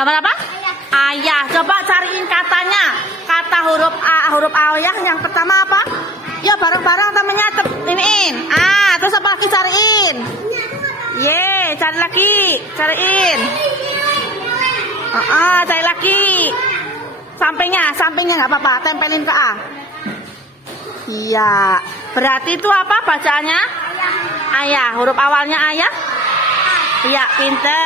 Gambar apa? Ayah. Coba cariin katanya. Kata huruf A, huruf ayah yang pertama apa? Ya bareng-bareng temennya iniin. Terus apa lagi cariin? Cari lagi, cariin. Cari lagi. Sampingnya nggak apa-apa, tempelin ke A. Iya. Berarti itu apa bacaannya? Ayah. Huruf awalnya ayah? Iya, pinter.